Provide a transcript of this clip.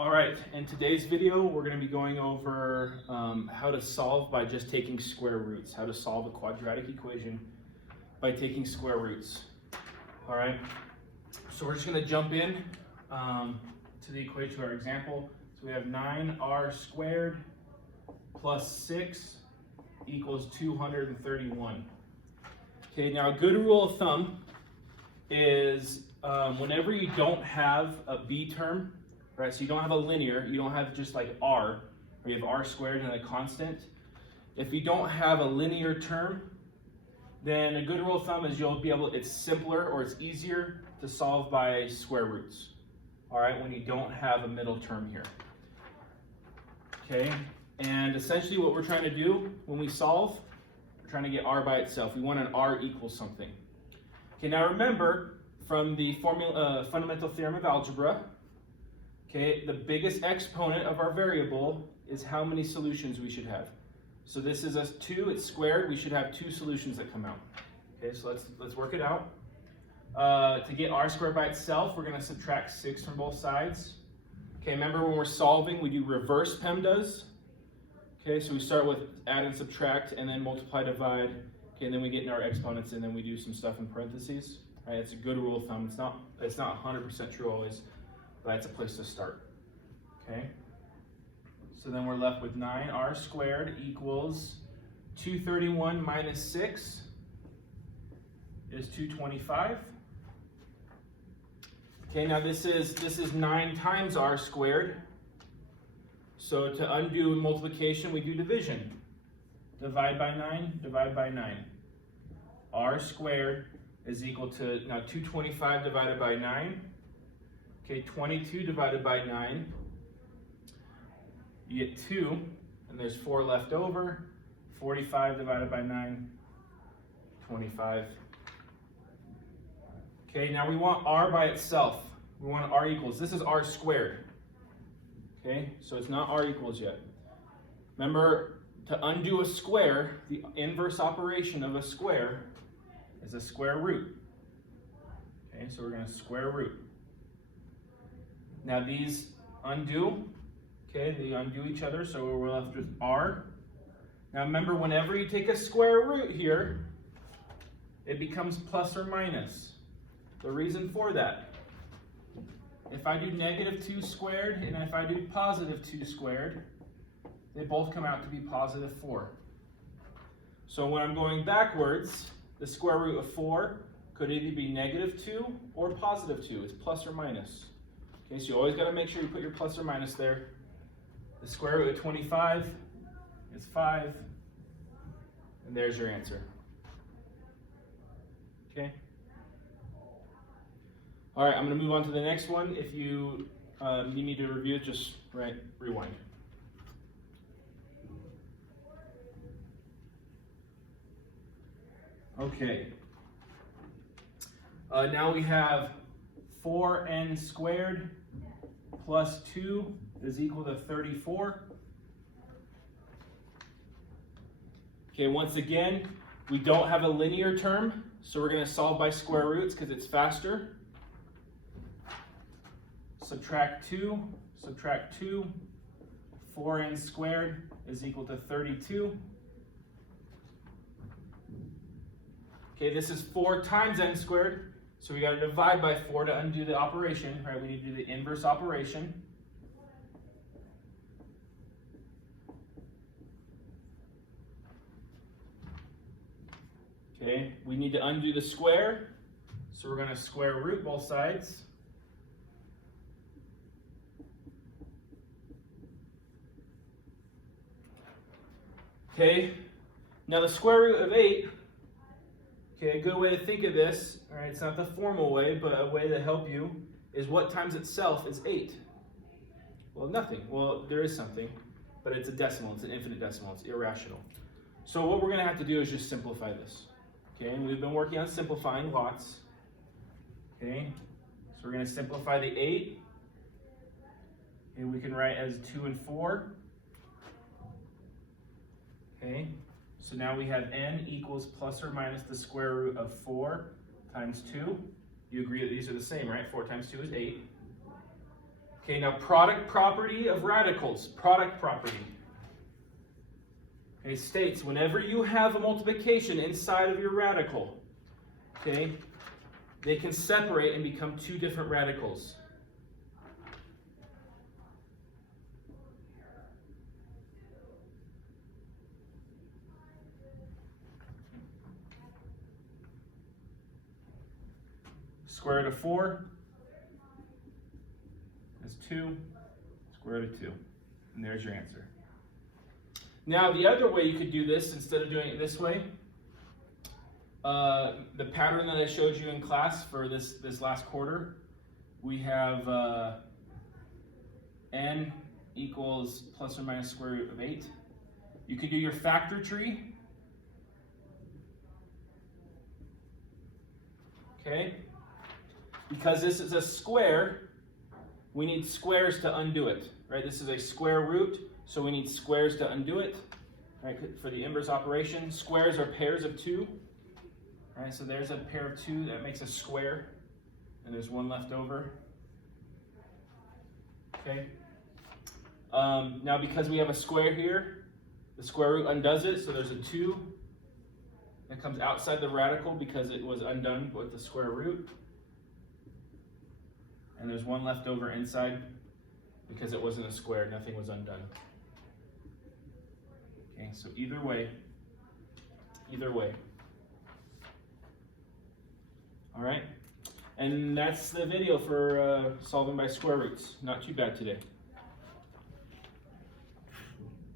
All right, in today's video, we're going to be going over how to solve by just taking square roots, how to solve a quadratic equation by taking square roots. All right, so we're just going to jump in to the equation, to our example. So we have 9r squared plus 6 equals 231. Okay, now a good rule of thumb is whenever you don't have a b term, right, so you don't have a linear, you don't have just like r, or you have r squared and a constant. If you don't have a linear term, then a good rule of thumb is you'll be able, it's simpler or it's easier to solve by square roots, all right, when you don't have a middle term here. Okay, and essentially what we're trying to do when we solve, we're trying to get r by itself. We want an r equals something. Okay, now remember from the fundamental theorem of algebra, okay, the biggest exponent of our variable is how many solutions we should have. So this is a 2, it's squared, we should have 2 solutions that come out. Okay, so let's work it out. To get r squared by itself, we're going to subtract 6 from both sides. Okay, remember when we're solving, we do reverse PEMDAS. Okay, so we start with add and subtract, and then multiply, divide. Okay, and then we get into our exponents, and then we do some stuff in parentheses. All right, it's a good rule of thumb. It's not 100% true always, but it's a place to start. Okay, so then we're left with 9r squared equals 231 minus 6 is 225. Okay, now this is 9 times r squared. So to undo multiplication, we do division. Divide by 9, divide by 9. R squared is equal to, now 225 divided by 9. Okay, 22 divided by 9. You get 2, and there's 4 left over. 45 divided by 9, 25. Okay, now we want r by itself. We want r equals, this is r squared. Okay, so it's not r equals yet. Remember, to undo a square, the inverse operation of a square is a square root. Okay, so we're going to square root. Now these undo, okay, they undo each other, so we're left with r. Now remember, whenever you take a square root here, it becomes plus or minus. The reason for that, if I do negative 2 squared and if I do positive 2 squared, they both come out to be positive 4. So when I'm going backwards, the square root of 4 could either be negative 2 or positive 2. It's plus or minus. Okay, so you always got to make sure you put your plus or minus there. The square root of 25 is 5, and there's your answer. Okay. All right, I'm going to move on to the next one. If you need me to review it, just rewind. Okay. Now we have 4n squared plus 2 is equal to 34. Okay, once again, we don't have a linear term, so we're going to solve by square roots because it's faster. Subtract 2, 4n squared is equal to 32. Okay, this is 4 times n squared, so we got to divide by 4 to undo the operation, right? We need to do the inverse operation. Okay, we need to undo the square, so we're going to square root both sides. Okay, now the square root of 8, okay, a good way to think of this, all right, it's not the formal way, but a way to help you, is what times itself is 8? Well, nothing. Well, there is something, but it's a decimal, it's an infinite decimal, it's irrational. So what we're going to have to do is just simplify this. Okay, and we've been working on simplifying lots. Okay, so we're going to simplify the 8, and we can write as 2 and 4. Okay, so now we have n equals plus or minus the square root of 4 times 2. You agree that these are the same, right? 4 times 2 is 8. Okay, now product property of radicals. Product property. Okay, states whenever you have a multiplication inside of your radical, okay, they can separate and become two different radicals. Square root of 4 is 2. Square root of 2. And there's your answer. Now, the other way you could do this, instead of doing it this way, the pattern that I showed you in class for this last quarter, we have n equals plus or minus square root of 8. You could do your factor tree. Okay? Because this is a square, we need squares to undo it, right? This is a square root, so we need squares to undo it, right? For the inverse operation, squares are pairs of 2, right? So there's a pair of 2 that makes a square, and there's one left over. Okay. Now because we have a square here, the square root undoes it, so there's a 2 that comes outside the radical because it was undone with the square root. And there's one left over inside because it wasn't a square, nothing was undone. Okay, so either way. All right, and that's the video for solving by square roots. Not too bad today.